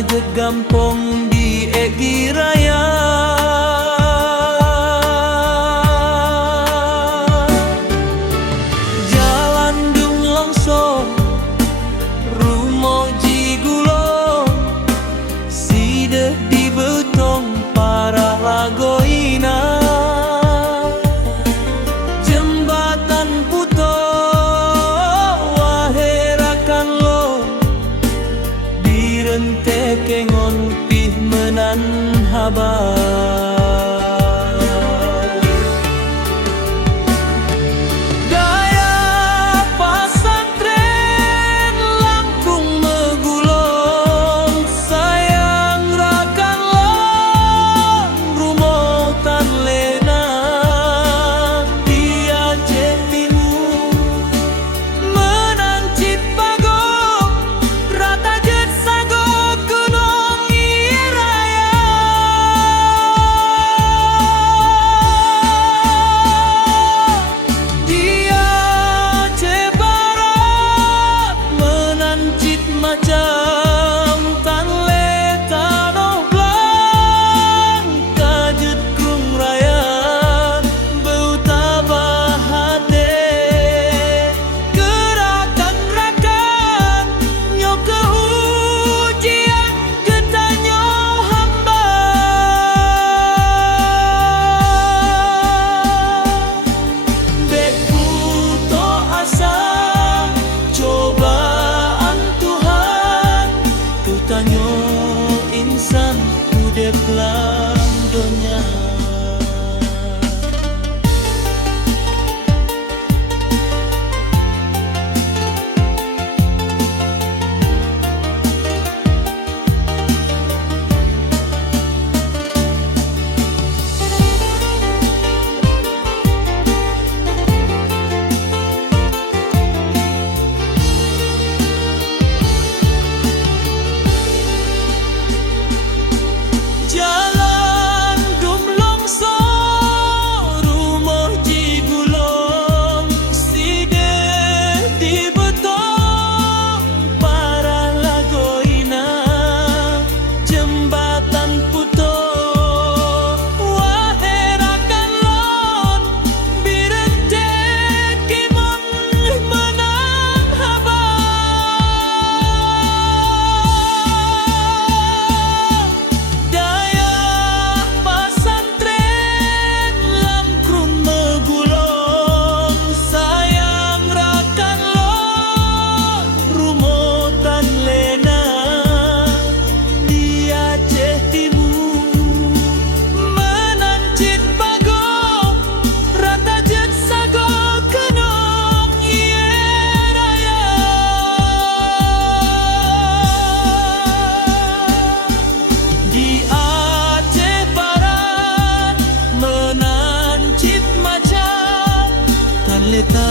jet gampong di Egi Raya. Jalan dung longsor rumo jigulo sideh di betong para lagoina. Jembatan puto waherakan lo dirente kengon pih menan habar. Macam tanle tanoh belang kajet kung raya bau tabah hati gerakan rakan nyo keujian getanyo hamba dek puto asa coba tanyo insan udep lang donya. Leta